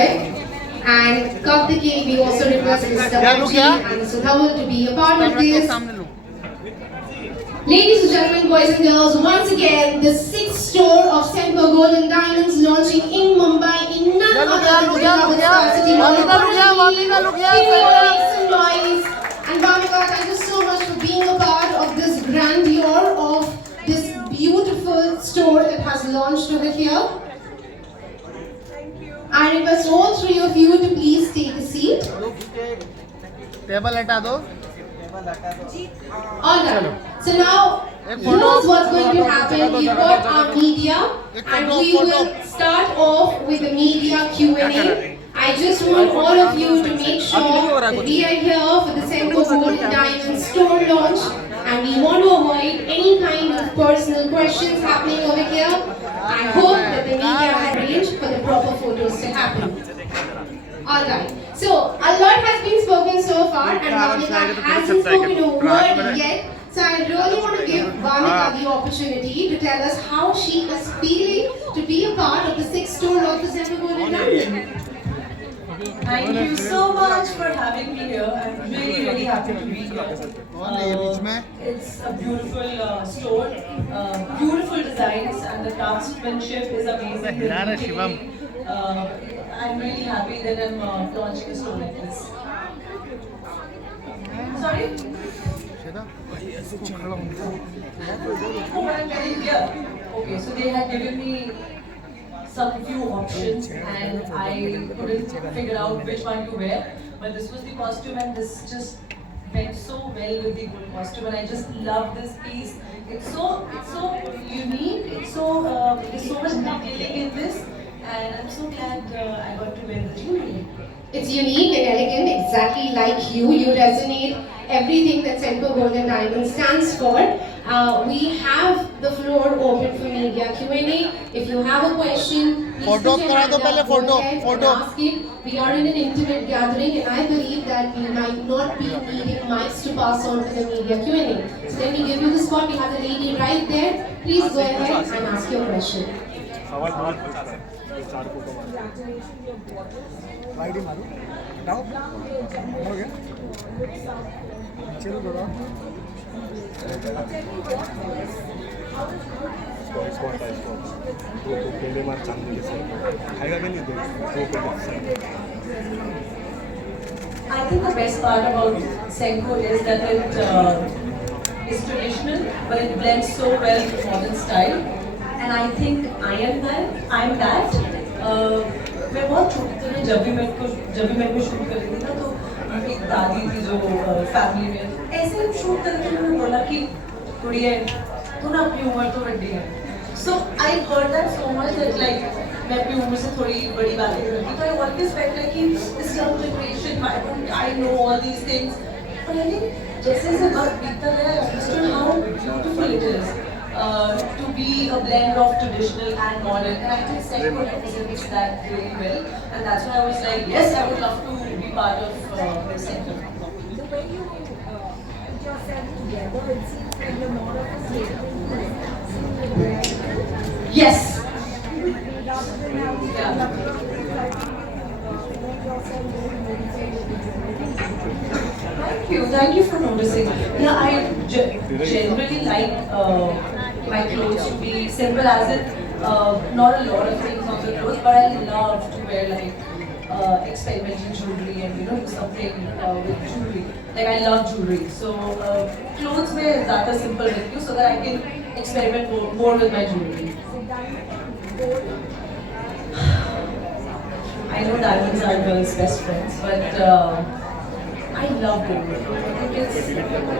And Cup the King, we also request Mr. Archie and Mr. Dhawal to be a part of this. Ladies and gentlemen, boys and girls, once again, the 6th store of Semper Gold and Diamonds launching in Mumbai in none other than Star City Mall. And Bhamika, thank you so much for being a part of this grandeur of this beautiful store that has launched over here. I request all three of you to please take a seat. Table हटा दो. Alright. So now, here's what's going to happen. We've got our media, and we will start off with the media Q&A. I just want all of you to make sure that we are here for the Semper Gold and Diamonds store launch, and we want to avoid any kind of personal questions happening over here. I hope that the media had arranged for the proper photos to happen. Alright, so a lot has been spoken so far, and Bhamika hasn't spoken a word yet. So I really want to give Bhamika the opportunity to tell us how she is feeling to be a part of the 6th store of the Semper Gold and Diamonds. Thank you so much for having me here. I'm really, really happy to be here. It's a beautiful store, beautiful designs, and the craftsmanship is amazing. I'm really happy that I'm launching a store like this. Sorry? Oh, I'm getting here. Okay, so they had given me some few options and I couldn't figure out which one to wear, but this was the costume and this just went so well with the gold costume, and I just love this piece. It's so unique, there's so much detailing in this, and I'm so glad I got to wear the jewelry. It's unique and elegant, exactly like you. You resonate everything that Semper Gold and Diamonds stands for. We have the floor open for media Q&A. If you have a question, please put your hand up, go ahead and ask it. We are in an intimate gathering, and I believe that we might not be needing mics to pass on to the media Q&A. So let me give you the spot. We have the lady right there. Please go ahead and ask your question. I think the best part about Senko is that it is traditional, but it blends so well with modern style. And I think I am that. मैं बहुत छोटी थी ना, जब भी मैं को shoot कर रही थी ना, तो एक दादी थी जो फैमिली में ऐसे हम शूट करके उन्होंने बोला कि कुड़िए तू ना अपनी उम्र तो बड़ी है. So I heard that so much that like मैं अपनी उम्र से थोड़ी बड़ी बातें करती, तो I always felt like कि this young generation, why don't I know all these things? But I think जैसे जैसे वक्त बीतता गया, I understood how beautiful it is. To be a blend of traditional and modern, and I think Senko represents that really well, and that's why I was like, yes, I would love to be part of Senko. The way you put yourself together, it seems like you're more of a statement. Yes. Thank you for noticing. Yeah, I generally like my clothes to be simple, as in not a lot of things on the clothes, but I love to wear like experimental jewelry and do something with jewelry. Like I love jewelry, so clothes mein zyada simple rakhi hu so that I can experiment more with my jewelry. I know diamonds are girls' best friends, but I love gold.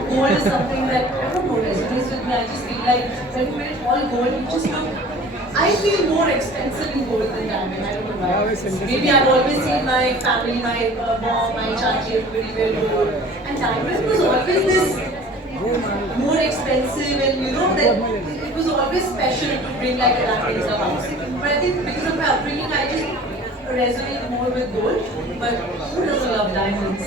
Gold is something that, I don't know, resonates with me. I just feel like when you wear all gold, you just look, I feel more expensive in gold than diamond. I don't know why. Maybe I've always seen my family, my mom, my chachi, everybody wear gold. And diamond was always this more expensive, and that it was always special to bring like a diamond into the house. But I think because of my upbringing, I just resonate more with gold. But who doesn't love diamonds?